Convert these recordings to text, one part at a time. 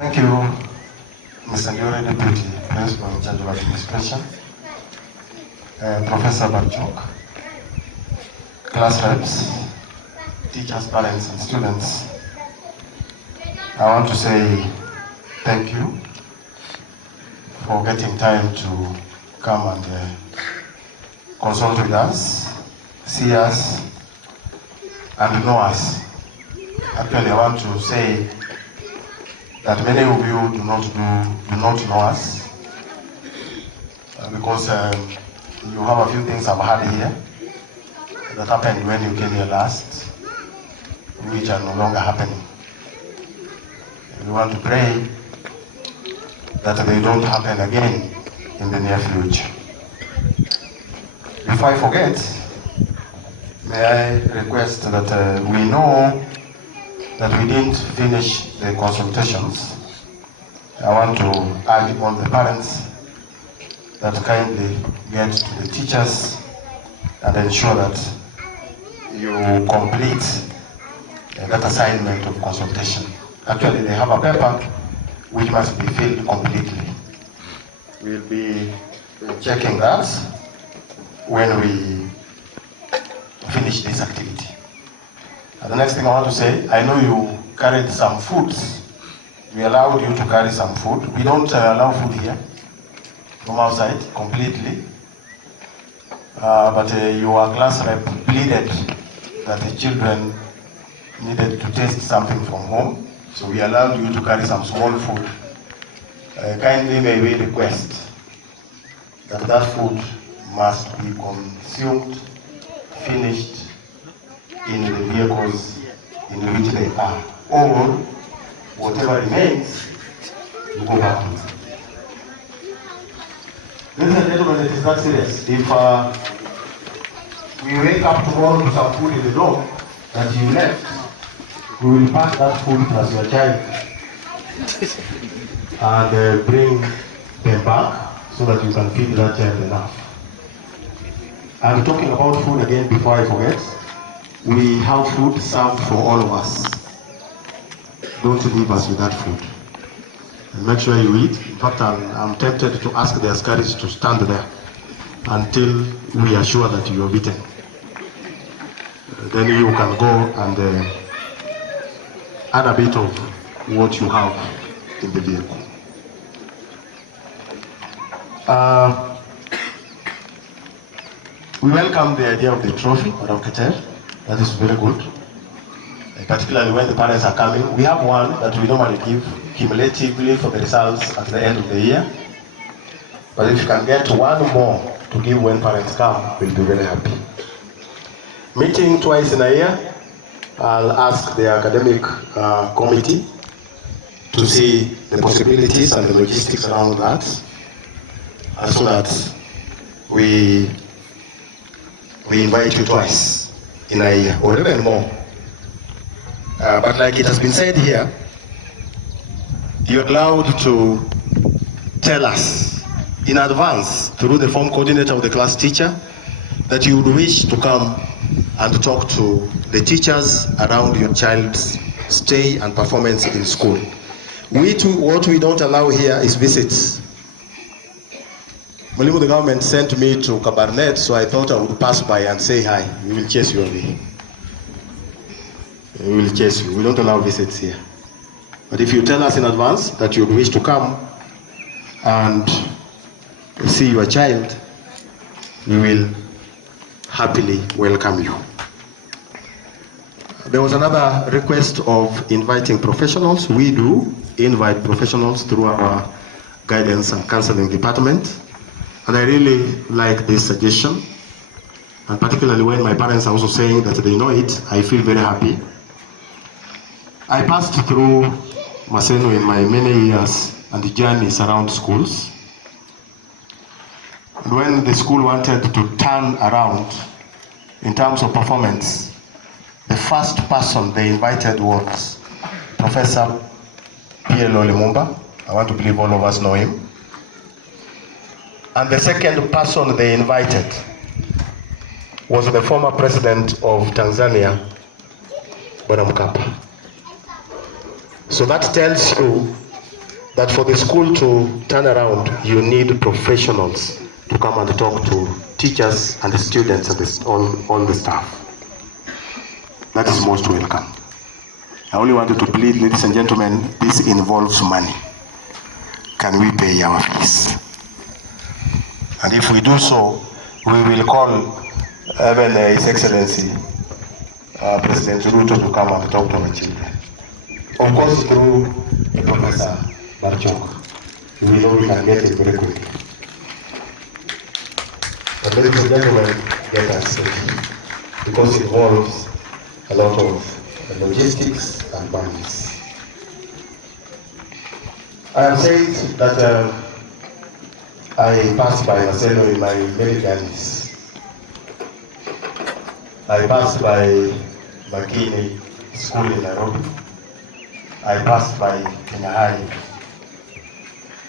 Thank you, Mr. Ndiore, Deputy Principal in charge of Administration, Professor Barchok, class reps, teachers, parents, and students. I want to say thank you for getting time to come and consult with us, see us, and know us. Actually, I want to say that many of you do not know us because you have a few things I've had here that happened when you came here last, which are no longer happening. We want to pray that they don't happen again in the near future. Before I forget, may I request that we know that we didn't finish the consultations. I want to urge all the parents that kindly get to the teachers and ensure that you complete that assignment of consultation. Actually, they have a paper which must be filled completely. We'll be checking that when we finish this activity. And the next thing I want to say, I know you carried some food. We allowed you to carry some food. We don't allow food here from outside completely. But your class rep pleaded that the children needed to taste something from home. So we allowed you to carry some small food. Kindly may we request that that food must be consumed, finished in the vehicles in which they are, or whatever remains, you go back to it. Ladies and gentlemen, it is not serious. If we wake up tomorrow to some food in the dog that you left, we will pack that food plus your child and bring them back so that you can feed that child enough. I'm talking about food again before I forget. We have food served for all of us. Don't leave us with that food. And make sure you eat. In fact, I'm tempted to ask the askaris to stand there until we are sure that you have eaten. Then you can go and add a bit of what you have in the vehicle. We welcome the idea of the trophy, Madam Keter. That is very good. Particularly when the parents are coming. We have one that we normally give cumulatively for the results at the end of the year. But if you can get one more to give when parents come, we'll be very happy. Meeting twice in a year, I'll ask the academic committee to see the possibilities and the logistics around that, so that we invite you twice in a year, or even more. But like it has been said here, you're allowed to tell us in advance through the form coordinator of the class teacher that you would wish to come and talk to the teachers around your child's stay and performance in school. What we don't allow here is visits. The government sent me to Cabernet, so I thought I would pass by and say hi. We will chase you away. We will chase you. We don't allow visits here. But if you tell us in advance that you wish to come and see your child, we will happily welcome you. There was another request of inviting professionals. We do invite professionals through our guidance and counseling department. And I really like this suggestion. And particularly when my parents are also saying that they know it, I feel very happy. I passed through Maseno in my many years and journeys around schools. And when the school wanted to turn around in terms of performance, the first person they invited was Professor P.L.O. Lumumba. I want to believe all of us know him. And the second person they invited was the former president of Tanzania, Bwana Mkapa. So that tells you that for the school to turn around, you need professionals to come and talk to teachers and the students and all the staff. That is most welcome. I only wanted to plead, ladies and gentlemen, this involves money. Can we pay our fees? And if we do so, we will call even His Excellency President Ruto to come and talk to our children. Of course, through the Professor Barchok. We know we can get it very quickly. But ladies and gentlemen, get us safe, because it involves a lot of logistics and monies. I have said that I passed by Marcelo in my many journeys. I passed by Makini School in Nairobi. I passed by Kenya High.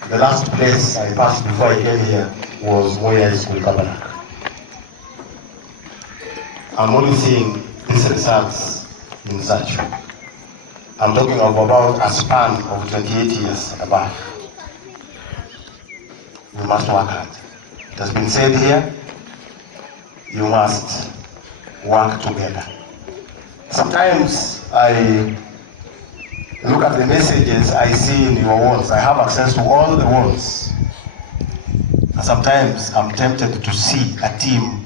The last place I passed before I came here was Malowa High School, Kabarak. I'm only seeing these results in Sacho. I'm talking of about a span of 28 years above. We must work hard. It has been said here, you must work together. Sometimes I look at the messages I see in your walls. I have access to all the walls. And sometimes I'm tempted to see a team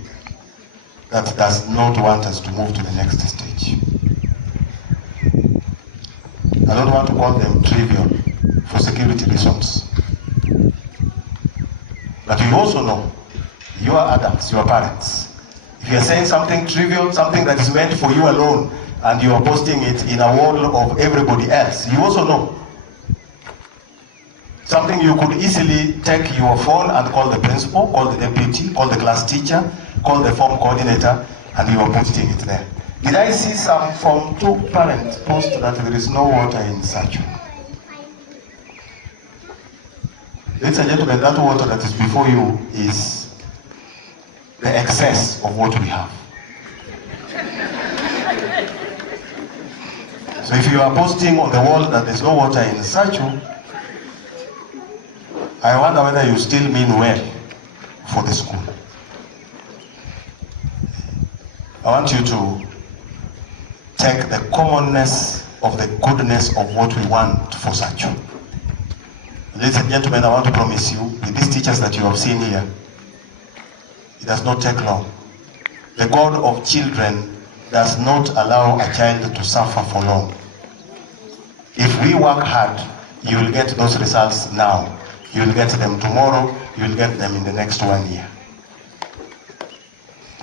that does not want us to move to the next stage. I don't want to call them trivial for security reasons. But you also know, you are adults, you are parents. If you are saying something trivial, something that is meant for you alone, and you are posting it in a wall of everybody else, you also know. Something you could easily take your phone and call the principal, call the deputy, call the class teacher, call the form coordinator, and you are posting it there. Did I see some from 2 parents post that there is no water in Sacho? Ladies and gentlemen, that water that is before you is the excess of what we have. So if you are posting on the wall that there's no water in Sacho, I wonder whether you still mean well for the school. I want you to take the commonness of the goodness of what we want for Sacho. Ladies and gentlemen, I want to promise you, with these teachers that you have seen here, it does not take long. The God of children does not allow a child to suffer for long. If we work hard, you will get those results now. You will get them tomorrow, you will get them in the next 1 year.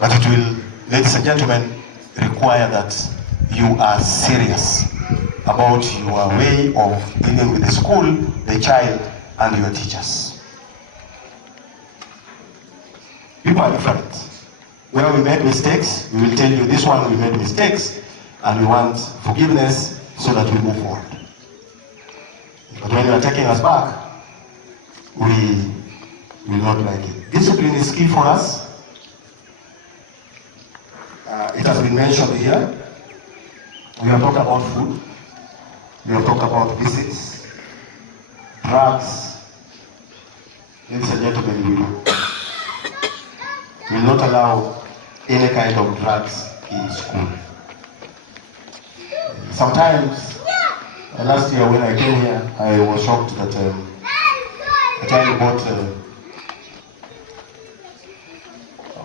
But it will, ladies and gentlemen, require that you are serious about your way of dealing with the school, the child, and your teachers. People are different. Where we made mistakes, we will tell you this one we made mistakes, and we want forgiveness so that we move forward. But when you are taking us back, we will not like it. Discipline is key for us. It has been mentioned here. We have talked about food. We have talked about visits, drugs. Ladies and gentlemen, we will not allow any kind of drugs in school. Sometimes, last year when I came here, I was shocked that a child bought,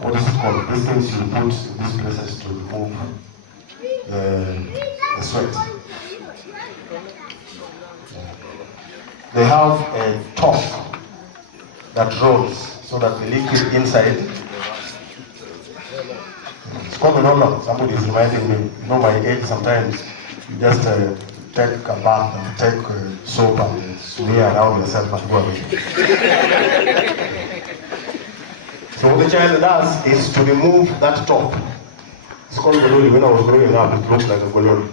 what is it called? These things you put these places to remove the sweat. They have a top that rolls so that the liquid inside. It's called a roller. Somebody is reminding me. You know my age sometimes. You just take a bath and take soap and smear around yourself and go away. So what the child does is to remove that top. It's called gololi. When I was growing up, it looked like a gololi.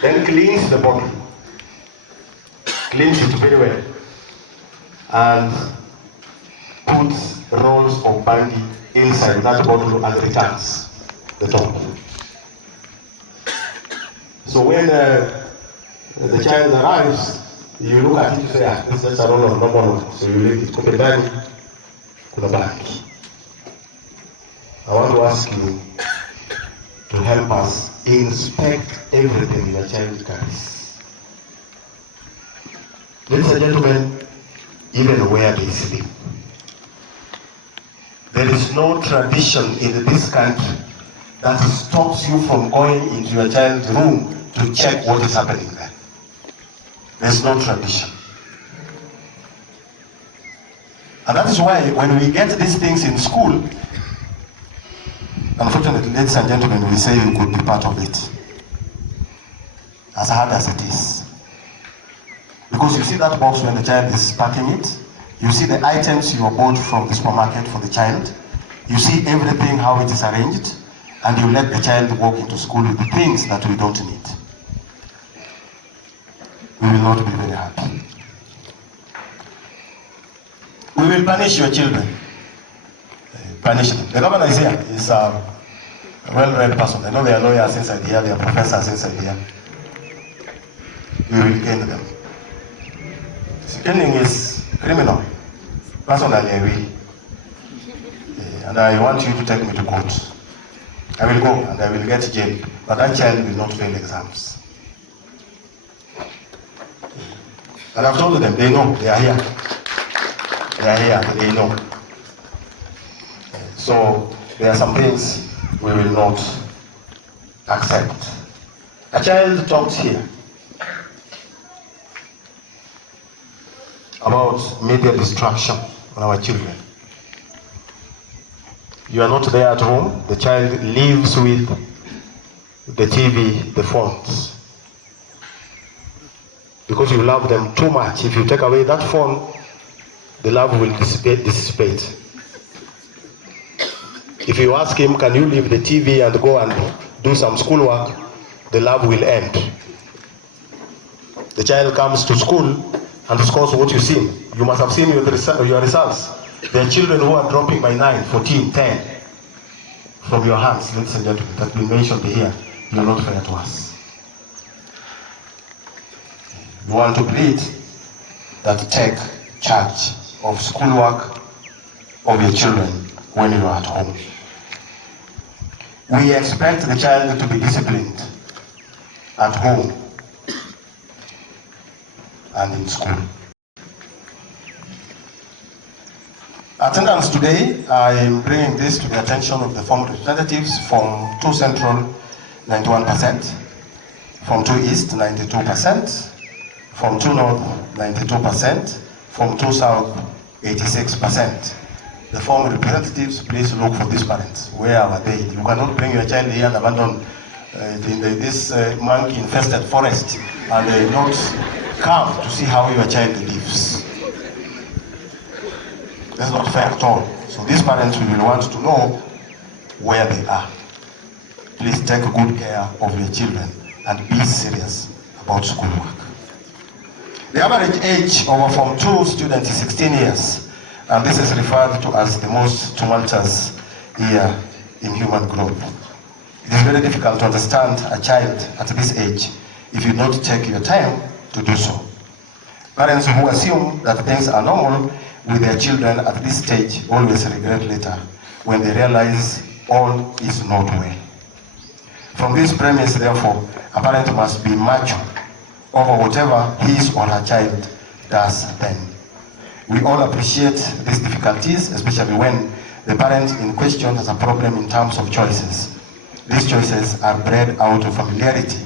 Then cleans the bottle. Cleans it very well. And puts rolls of bandy inside that bottle and returns the top. So when the child arrives, You look at it, you say, ah, this is just a normal one. So you leave it. Kuna bangi. I want to ask you to help us inspect everything your child carries. Ladies and gentlemen, even where they sleep. There is no tradition in this country that stops you from going into your child's room to check what is happening there. There's no tradition. And that is why when we get these things in school, unfortunately, ladies and gentlemen, we say you could be part of it. As hard as it is. Because you see that box when the child is packing it, you see the items you bought from the supermarket for the child, you see everything, how it is arranged, and you let the child walk into school with the things that we don't need. We will not be very happy. We will punish your children. Punish them. The governor is here. He's a well-read person. I know there are lawyers inside here, there are professors inside here. We will cane them. Caning is criminal. Personally, I will. And I want you to take me to court. I will go and I will get jailed. But that child will not fail exams. And I've told them, they know, they are here. They are here, they know. So there are some things we will not accept. A child talks here about media distraction on our children. You are not there at home, the child lives with the TV, the phones. Because you love them too much. If you take away that phone, the love will dissipate. If you ask him, can you leave the TV and go and do some schoolwork, the love will end. The child comes to school and scores what you see. You must have seen your results. There are children who are dropping by 9, 14, 10 from your hands, ladies and gentlemen, that's been mentioned here. You are not fair to us. You want to plead that take charge of schoolwork of your children when you are at home. We expect the child to be disciplined at home and in school. Attendance today, I am bringing this to the attention of the former representatives from 2 Central, 91%, from 2 East, 92%, from 2 North, 92%, from 2 South, 86%. The former representatives, please look for these parents. Where are they? You cannot bring your child here and abandon in this monkey-infested forest and not come to see how your child lives. That's not fair at all. So these parents will want to know where they are. Please take good care of your children and be serious about schoolwork. The average age of a Form 2 student is 16 years, and this is referred to as the most tumultuous year in human growth. It is very difficult to understand a child at this age if you don't take your time to do so. Parents who assume that things are normal with their children at this stage always regret later when they realize all is not well. From this premise, therefore, a parent must be mature over whatever his or her child does then. We all appreciate these difficulties, especially when the parent in question has a problem in terms of choices. These choices are bred out of familiarity.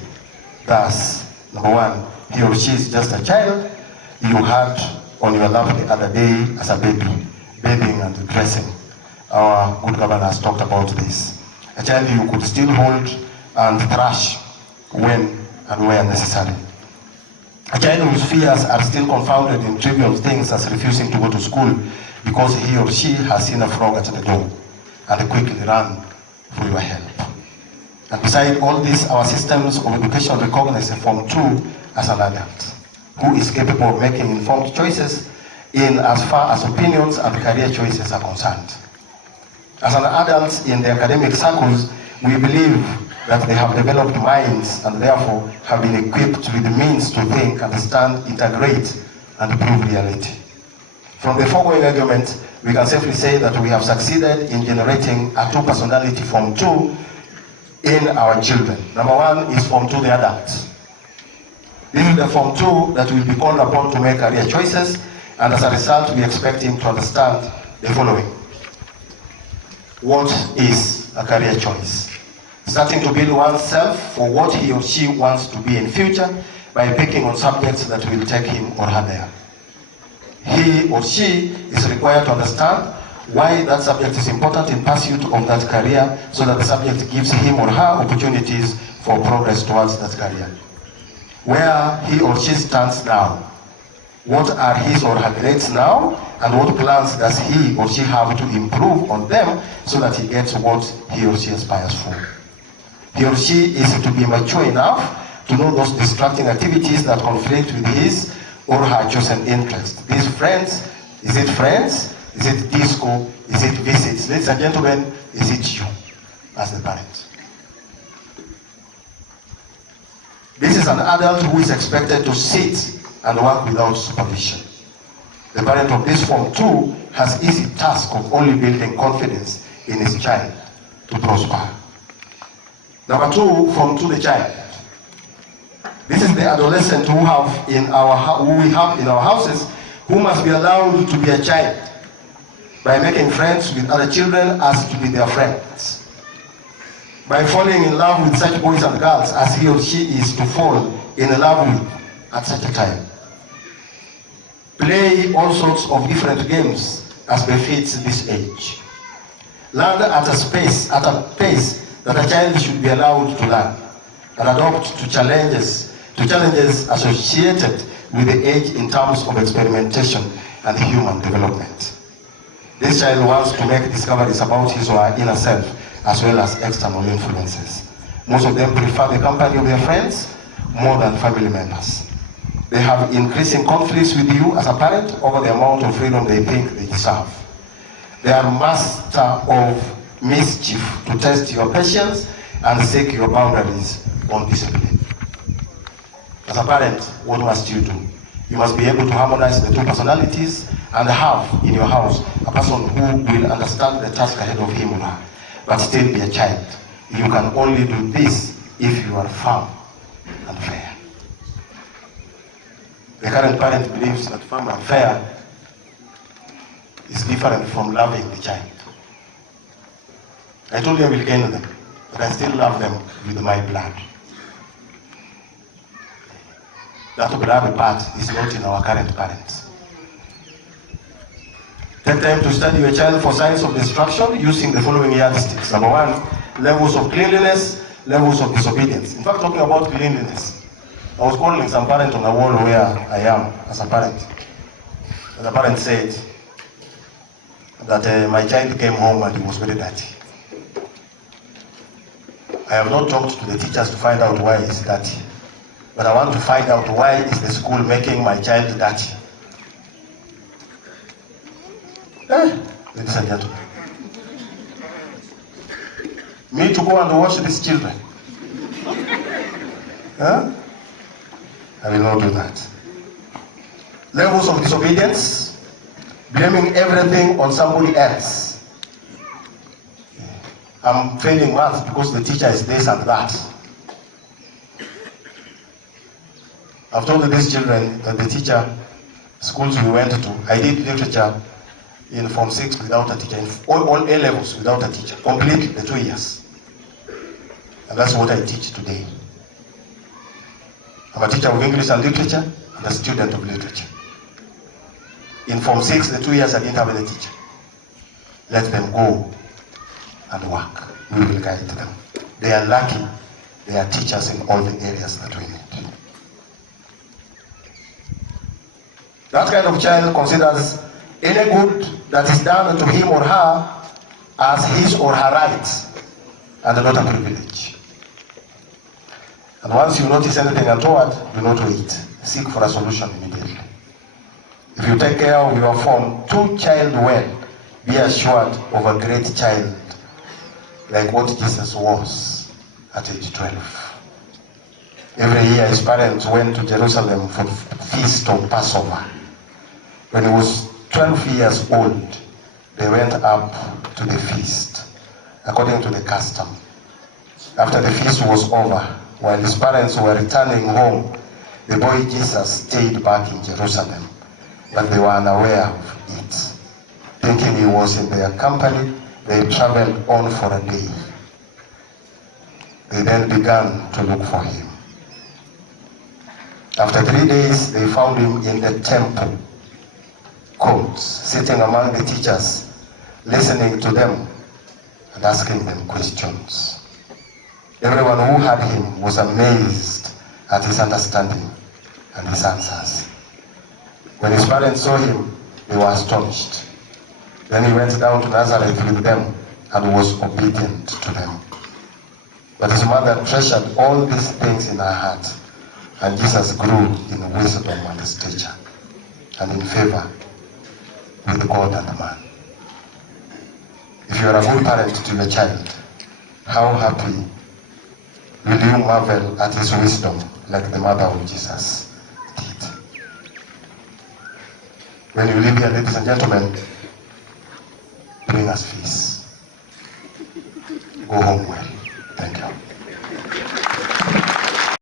Thus, number one, he or she is just a child you had on your lap the other day as a baby, bathing and dressing. Our good governor has talked about this. A child you could still hold and thrash when and where necessary. A child whose fears are still confounded in trivial things as refusing to go to school because he or she has seen a frog at the door and quickly run for your help. And beside all this, our systems of education recognize a Form 2 as an adult who is capable of making informed choices in as far as opinions and career choices are concerned. As an adult in the academic circles, we believe that they have developed minds and therefore have been equipped with the means to think, understand, integrate, and prove reality. From the foregoing argument, we can safely say that we have succeeded in generating a two-personality Form 2 in our children. Number one is Form 2, the adults. This is the Form 2 that will be called upon to make career choices, and as a result, we expect him to understand the following. What is a career choice? Starting to build oneself for what he or she wants to be in future by picking on subjects that will take him or her there. He or she is required to understand why that subject is important in pursuit of that career, so that the subject gives him or her opportunities for progress towards that career. Where he or she stands now, what are his or her grades now, and what plans does he or she have to improve on them so that he gets what he or she aspires for. He or she is to be mature enough to know those distracting activities that conflict with his or her chosen interest. These friends, is it friends? Is it disco? Is it visits? Ladies and gentlemen, is it you as the parent? This is an adult who is expected to sit and work without supervision. The parent of this Form 2 has easy task of only building confidence in his child to prosper. Number 2, Form 2, the child. This is the adolescent who we have in our houses, who must be allowed to be a child by making friends with other children as to be their friends, by falling in love with such boys and girls as he or she is to fall in love with at such a time. Play all sorts of different games as befits this age. Learn at a pace that a child should be allowed to learn, and adopt to challenges associated with the age in terms of experimentation and human development. This child wants to make discoveries about his or her inner self as well as external influences. Most of them prefer the company of their friends more than family members. They have increasing conflicts with you as a parent over the amount of freedom they think they deserve. They are master of mischief to test your patience and seek your boundaries on discipline. As a parent, what must you do? You must be able to harmonize the two personalities and have in your house a person who will understand the task ahead of him or her, but still be a child. You can only do this if you are firm and fair. The current parent believes that firm and fair is different from loving the child. I told you I will gain them, but I still love them with my blood. That blood part is not in our current parents. Take time to study your child for signs of destruction using the following yardsticks. Number 1, levels of cleanliness, levels of disobedience. In fact, talking about cleanliness, I was calling some parent on a wall where I am as a parent. And the parent said that my child came home and he was very dirty. I have not talked to the teachers to find out why he's dirty, but I want to find out why is the school making my child dirty. Ladies and gentlemen, me to go and watch these children? I will not do that. Levels of disobedience, blaming everything on somebody else. I'm failing math because the teacher is this and that. I've told these children that the teacher, schools we went to, I did literature in Form 6 without a teacher, in all A levels without a teacher, complete the 2 years. And that's what I teach today. I'm a teacher of English and literature and a student of literature. In Form 6, the 2 years I didn't have any teacher. Let them go and work. We will guide them. They are lucky. They are teachers in all the areas that we need. That kind of child considers any good that is done to him or her as his or her right and not a privilege. And once you notice anything untoward, do not wait. Seek for a solution immediately. If you take care of your Form 2 child well, be assured of a great child like what Jesus was. at age 12. Every year his parents went to Jerusalem for the feast of Passover. When he was 12 years old, they went up to the feast, according to the custom. After the feast was over, while his parents were returning home, the boy Jesus stayed back in Jerusalem, but they were unaware of it. Thinking he was in their company, they traveled on for a day. They then began to look for him. After 3 days, they found him in the temple courts, sitting among the teachers, listening to them and asking them questions. Everyone who heard him was amazed at his understanding and his answers. When his parents saw him, they were astonished. Then he went down to Nazareth with them and was obedient to them. But his mother treasured all these things in her heart, and Jesus grew in wisdom and stature and in favor with God and man. If you are a good parent to your child, how happy will you marvel at his wisdom like the mother of Jesus did. When you leave here, ladies and gentlemen, bring us peace. Go home well.